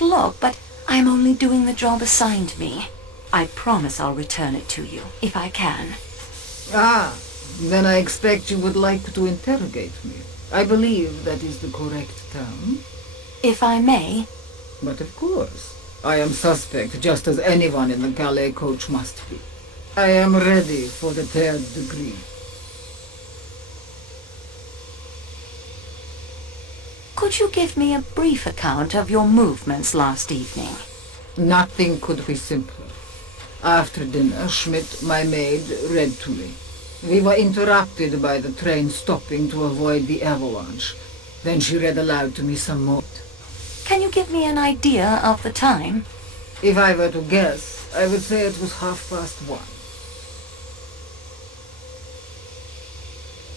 look, but I'm only doing the job assigned me. I promise I'll return it to you, if I can. Ah, then I expect you would like to interrogate me. I believe that is the correct term. If I may. But of course, I am suspect just as anyone in the Calais coach must be. I am ready for the third degree. Could you give me a brief account of your movements last evening? Nothing could be simpler. After dinner, Schmidt, my maid, read to me. We were interrupted by the train stopping to avoid the avalanche. Then she read aloud to me some more. Can you give me an idea of the time? If I were to guess, I would say it was 1:30.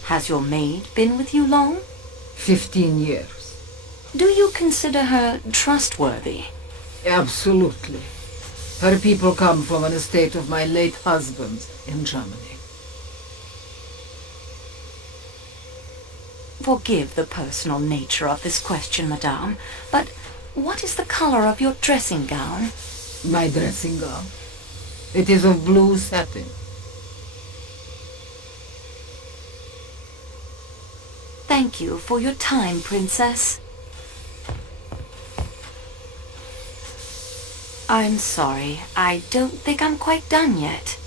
Has your maid been with you long? 15 years. Do you consider her trustworthy? Absolutely. Her people come from an estate of my late husband's in Germany. Forgive the personal nature of this question, madame, but what is the color of your dressing gown? My dressing gown. It is of blue satin. Thank you for your time, Princess. I'm sorry. I don't think I'm quite done yet.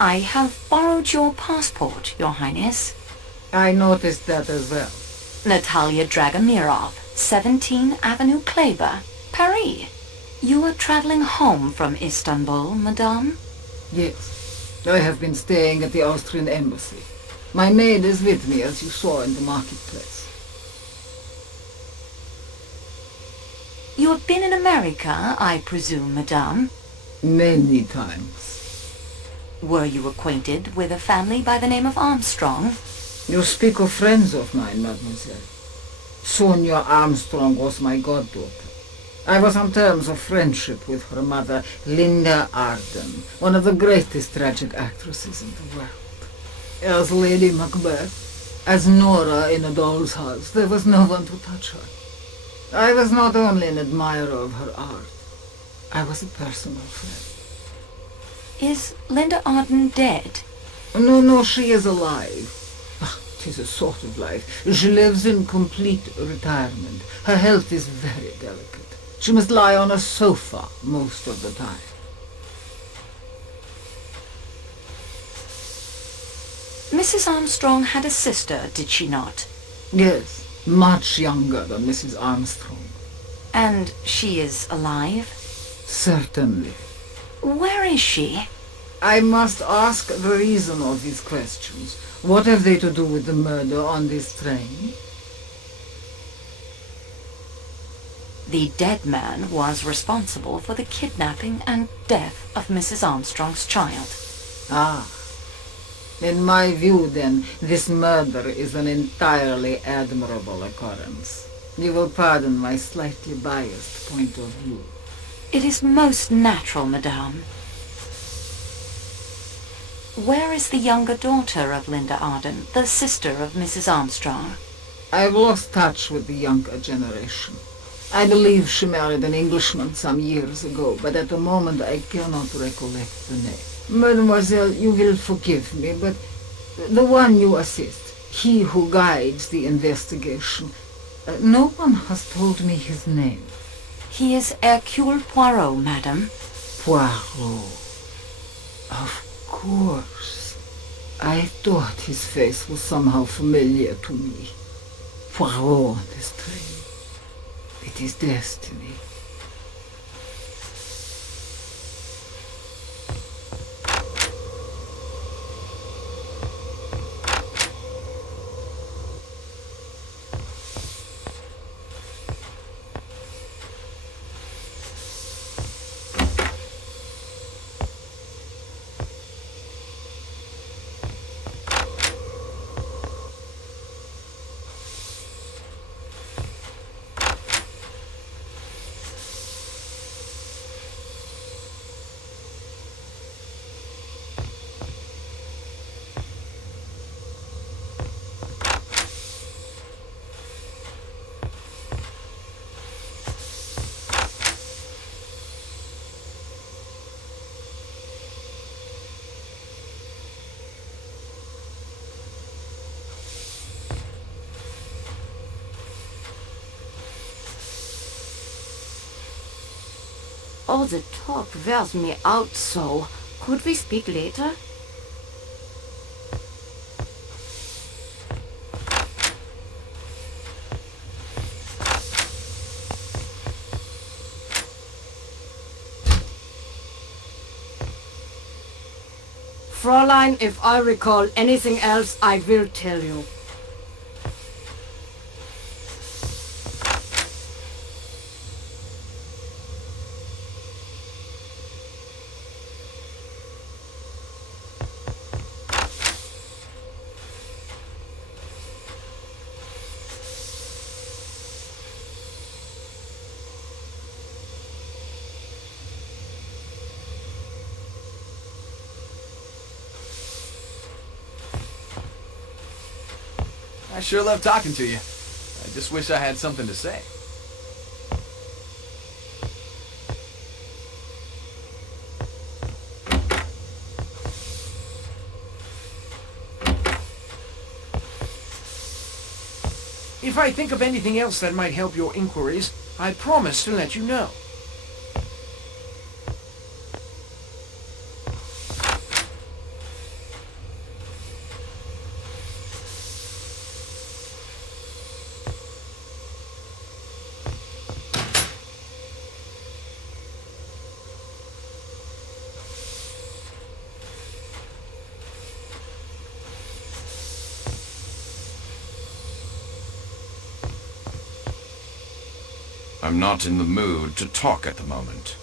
I have borrowed your passport, Your Highness. I noticed that as well. Natalia Dragomirov, 17 Avenue Kleber, Paris. You are traveling home from Istanbul, madame? Yes. I have been staying at the Austrian embassy. My maid is with me, as you saw in the marketplace. You have been in America, I presume, madame? Many times. Were you acquainted with a family by the name of Armstrong? You speak of friends of mine, mademoiselle. Sonia Armstrong was my goddaughter. I was on terms of friendship with her mother, Linda Arden, one of the greatest tragic actresses in the world. As Lady Macbeth, as Nora in A Doll's House, there was no one to touch her. I was not only an admirer of her art, I was a personal friend. Is Linda Arden dead? No, she is alive. Ah, 'tis a sort of life. She lives in complete retirement. Her health is very delicate. She must lie on a sofa most of the time. Mrs. Armstrong had a sister, did she not? Yes, much younger than Mrs. Armstrong. And she is alive? Certainly. Where is she? I must ask the reason of these questions. What have they to do with the murder on this train? The dead man was responsible for the kidnapping and death of Mrs. Armstrong's child. Ah. In my view, then, this murder is an entirely admirable occurrence. You will pardon my slightly biased point of view. It is most natural, madame. Where is the younger daughter of Linda Arden, the sister of Mrs. Armstrong? I've lost touch with the younger generation. I believe she married an Englishman some years ago, but at the moment I cannot recollect the name. Mademoiselle, you will forgive me, but the one you assist, he who guides the investigation, no one has told me his name. He is Hercule Poirot, madame. Poirot. Of course. I thought his face was somehow familiar to me. Poirot on this train. It is destiny. Oh, the talk wears me out so. Could we speak later? Fräulein, if I recall anything else, I will tell you. I sure love talking to you. I just wish I had something to say. If I think of anything else that might help your inquiries, I promise to let you know. I'm not in the mood to talk at the moment.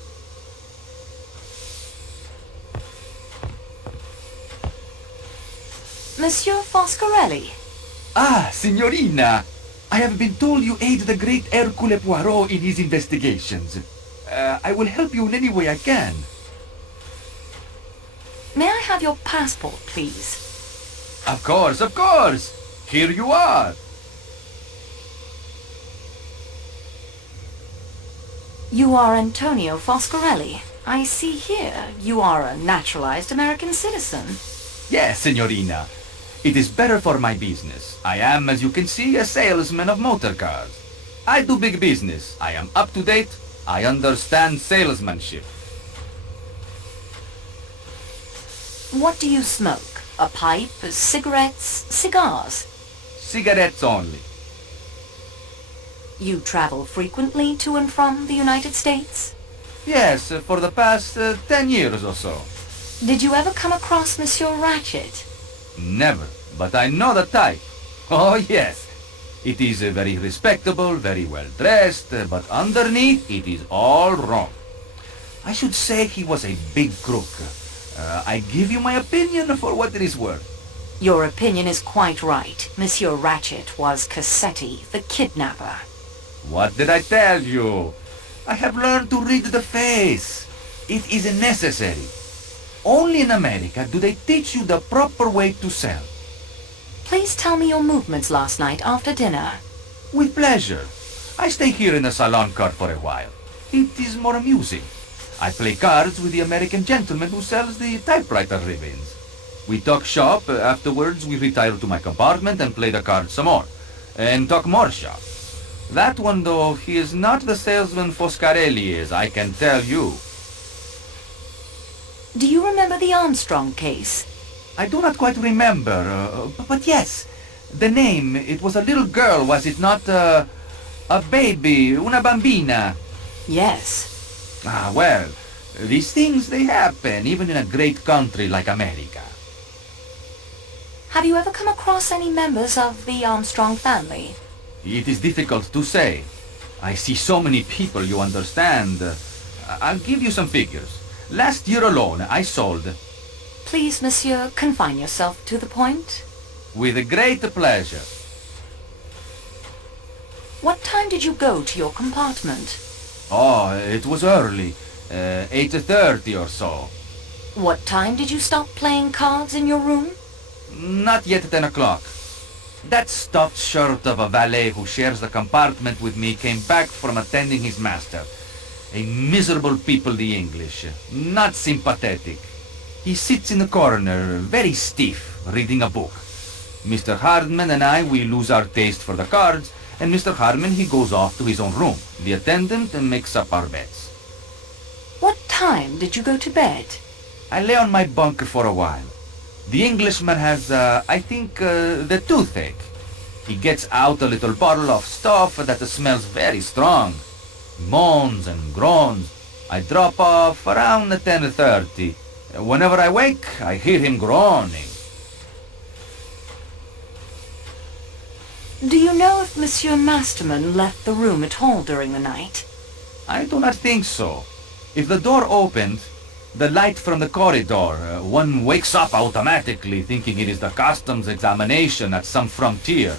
Monsieur Foscarelli. Ah, Signorina! I have been told you aid the great Hercule Poirot in his investigations. I will help you in any way I can. May I have your passport, please? Of course, of course! Here you are! You are Antonio Foscarelli. I see here you are a naturalized American citizen. Yes, Signorina. It is better for my business. I am, as you can see, a salesman of motor cars. I do big business. I am up to date. I understand salesmanship. What do you smoke? A pipe, cigarettes, cigars? Cigarettes only. You travel frequently to and from the United States? Yes, for the past 10 years or so. Did you ever come across Monsieur Ratchet? Never, but I know the type. Oh, yes. It is very respectable, very well dressed, but underneath it is all wrong. I should say he was a big crook. I give you my opinion for what it is worth. Your opinion is quite right. Monsieur Ratchet was Cassetti, the kidnapper. What did I tell you? I have learned to read the face. It is necessary. Only in America do they teach you the proper way to sell. Please tell me your movements last night after dinner. With pleasure. I stay here in the salon car for a while. It is more amusing. I play cards with the American gentleman who sells the typewriter ribbons. We talk shop, afterwards we retire to my compartment and play the cards some more. And talk more shop. That one, though, he is not the salesman Foscarelli is, I can tell you. Do you remember the Armstrong case? I do not quite remember, but yes. The name, it was a little girl, was it not? A baby, una bambina. Yes. Ah, well, these things, they happen, even in a great country like America. Have you ever come across any members of the Armstrong family? It is difficult to say. I see so many people, you understand. I'll give you some figures. Last year alone, I sold... Please, monsieur, confine yourself to the point. With great pleasure. What time did you go to your compartment? Oh, it was early. 8:30 or so. What time did you stop playing cards in your room? Not yet 10 o'clock. That stuffed shirt of a valet who shares the compartment with me came back from attending his master. A miserable people, the English. Not sympathetic. He sits in the corner, very stiff, reading a book. Mr. Hardman and I, we lose our taste for the cards, and Mr. Hardman, he goes off to his own room. The attendant makes up our bets. time did you go to bed? I lay on my bunk for a while. The Englishman has, I think, the toothache. He gets out a little bottle of stuff that smells very strong. Moans and groans. I drop off around 10:30. Whenever I wake, I hear him groaning. Do you know if Monsieur Masterman left the room at all during the night? I do not think so. If the door opened, the light from the corridor, one wakes up automatically thinking it is the customs examination at some frontier.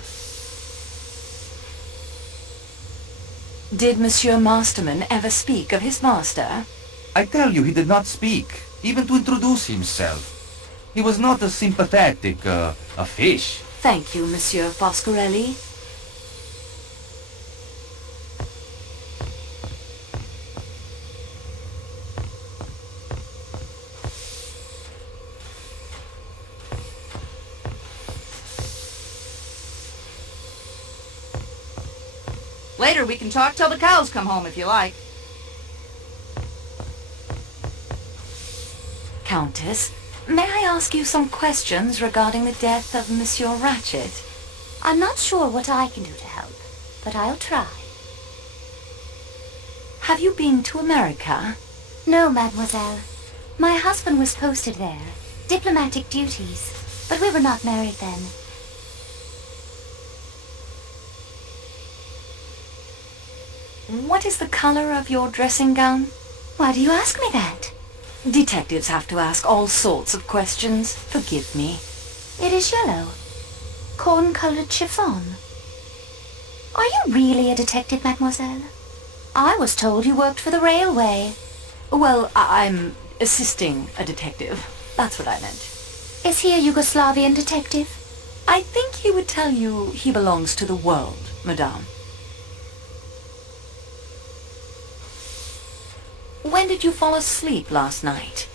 Did Monsieur Masterman ever speak of his master? I tell you, he did not speak, even to introduce himself. He was not as sympathetic, a fish. Thank you, Monsieur Foscarelli. Later, we can talk till the cows come home if you like. Countess, may I ask you some questions regarding the death of Monsieur Ratchet? I'm not sure what I can do to help, but I'll try. Have you been to America? No, mademoiselle. My husband was posted there. Diplomatic duties. But we were not married then. What is the color of your dressing gown? Why do you ask me that? Detectives have to ask all sorts of questions. Forgive me. It is yellow. Corn-colored chiffon. Are you really a detective, mademoiselle? I was told you worked for the railway. Well, I'm assisting a detective. That's what I meant. Is he a Yugoslavian detective? I think he would tell you he belongs to the world, madame. When did you fall asleep last night?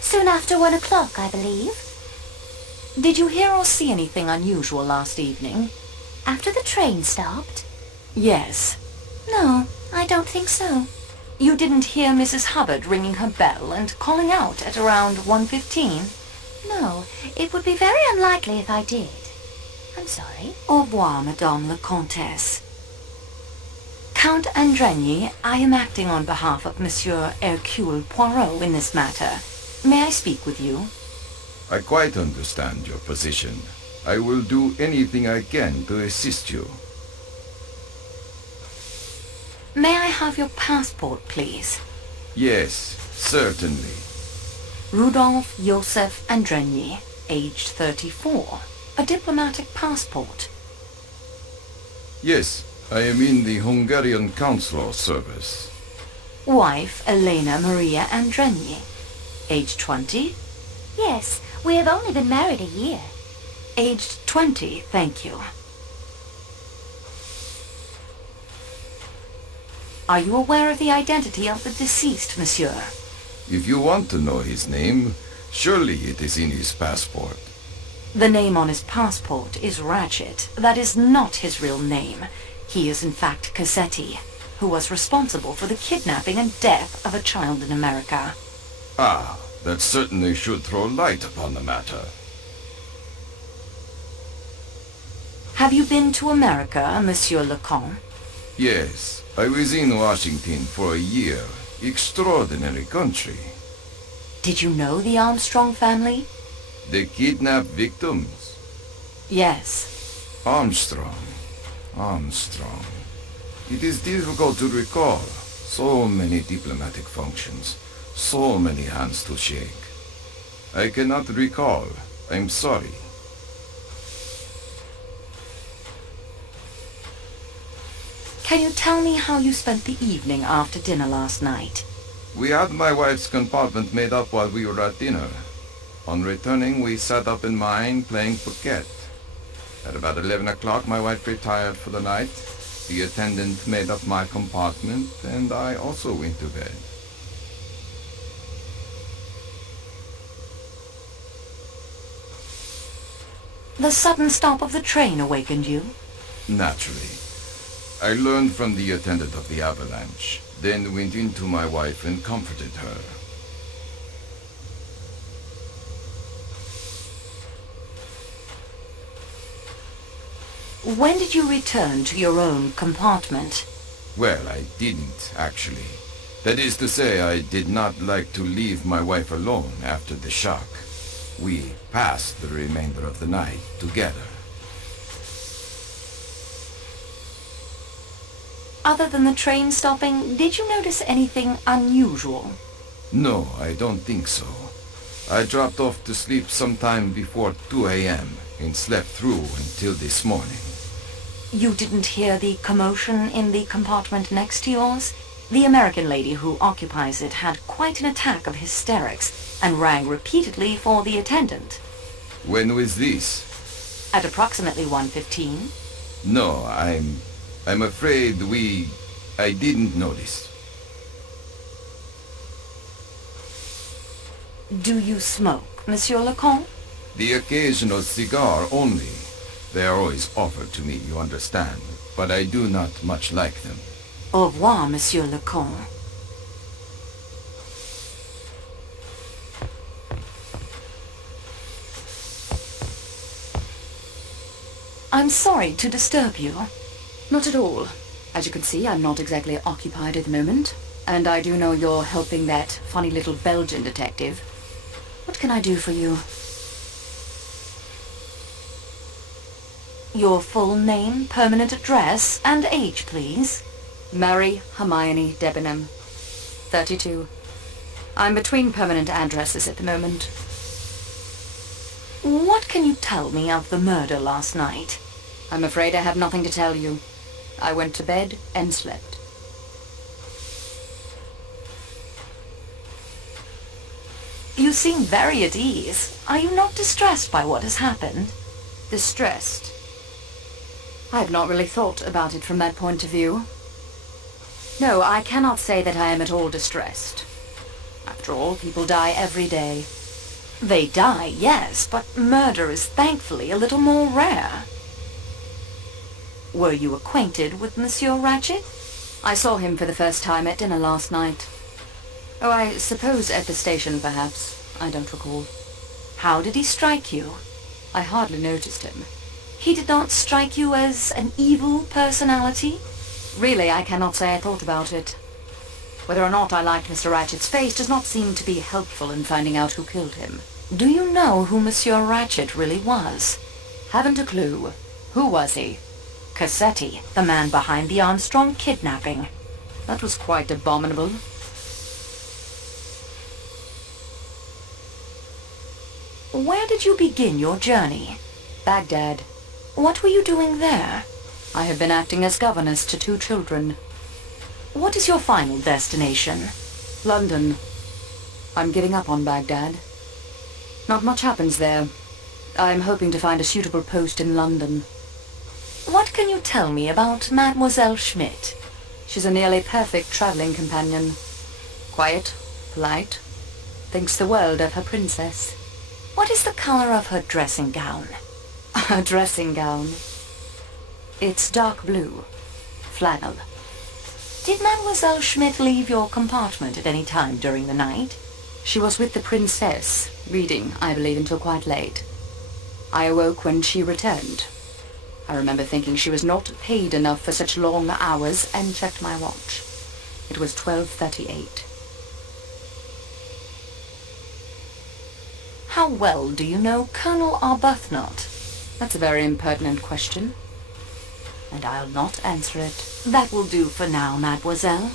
Soon after 1 o'clock, I believe. Did you hear or see anything unusual last evening? After the train stopped? Yes. No, I don't think so. You didn't hear Mrs. Hubbard ringing her bell and calling out at around 1:15? No, it would be very unlikely if I did. I'm sorry. Au revoir, Madame la Comtesse. Count Andrigny, I am acting on behalf of Monsieur Hercule Poirot in this matter. May I speak with you? I quite understand your position. I will do anything I can to assist you. May I have your passport, please? Yes, certainly. Rudolph Joseph Andrigny, aged 34. A diplomatic passport. Yes, I am in the Hungarian consular service. Wife Elena Maria Andrigny, aged 20. Yes, we have only been married a year. Aged 20, thank you. Are you aware of the identity of the deceased, monsieur? If you want to know his name, surely it is in his passport. The name on his passport is Ratchet. That is not his real name. He is in fact Cassetti, who was responsible for the kidnapping and death of a child in America. Ah, that certainly should throw light upon the matter. Have you been to America, Monsieur Lecomte? Yes, I was in Washington for a year. Extraordinary country. Did you know the Armstrong family? The kidnapped victims. Yes. Armstrong. It is difficult to recall. So many diplomatic functions. So many hands to shake. I cannot recall. I'm sorry. Can you tell me how you spent the evening after dinner last night? We had my wife's compartment made up while we were at dinner. On returning, we sat up in mine playing croquet. At about 11 o'clock, my wife retired for the night. The attendant made up my compartment, and I also went to bed. The sudden stop of the train awakened you? Naturally. I learned from the attendant of the avalanche, then went in to my wife and comforted her. When did you return to your own compartment? Well, I didn't, actually. That is to say, I did not like to leave my wife alone after the shock. We passed the remainder of the night together. Other than the train stopping, did you notice anything unusual? No, I don't think so. I dropped off to sleep sometime before 2 a.m. and slept through until this morning. You didn't hear the commotion in the compartment next to yours? The American lady who occupies it had quite an attack of hysterics and rang repeatedly for the attendant. When was this? At approximately 1:15. No, I'm afraid I didn't notice. Do you smoke, Monsieur Leconte? The occasional cigar only. They are always offered to me, you understand, but I do not much like them. Au revoir, Monsieur Leconte. I'm sorry to disturb you. Not at all. As you can see, I'm not exactly occupied at the moment. And I do know you're helping that funny little Belgian detective. What can I do for you? Your full name, permanent address, and age, please. Mary Hermione Debenham, 32. I'm between permanent addresses at the moment. What can you tell me of the murder last night? I'm afraid I have nothing to tell you. I went to bed and slept. You seem very at ease. Are you not distressed by what has happened? Distressed? I have not really thought about it from that point of view. No, I cannot say that I am at all distressed. After all, people die every day. They die, yes, but murder is thankfully a little more rare. Were you acquainted with Monsieur Ratchet? I saw him for the first time at dinner last night. Oh, I suppose at the station, perhaps. I don't recall. How did he strike you? I hardly noticed him. He did not strike you as an evil personality? Really, I cannot say I thought about it. Whether or not I liked Mr. Ratchet's face does not seem to be helpful in finding out who killed him. Do you know who Monsieur Ratchet really was? Haven't a clue. Who was he? Cassetti, the man behind the Armstrong kidnapping. That was quite abominable. Where did you begin your journey? Baghdad. What were you doing there? I have been acting as governess to 2 children. What is your final destination? London. I'm giving up on Baghdad. Not much happens there. I'm hoping to find a suitable post in London. What can you tell me about Mademoiselle Schmidt? She's a nearly perfect traveling companion. Quiet, polite, thinks the world of her princess. What is the color of her dressing gown? A dressing gown. It's dark blue. Flannel. Did Mademoiselle Schmidt leave your compartment at any time during the night? She was with the princess, reading, I believe, until quite late. I awoke when she returned. I remember thinking she was not paid enough for such long hours and checked my watch. It was 12:38. How well do you know Colonel Arbuthnot? That's a very impertinent question, and I'll not answer it. That will do for now, mademoiselle.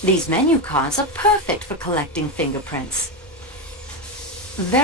These menu cards are perfect for collecting fingerprints. Very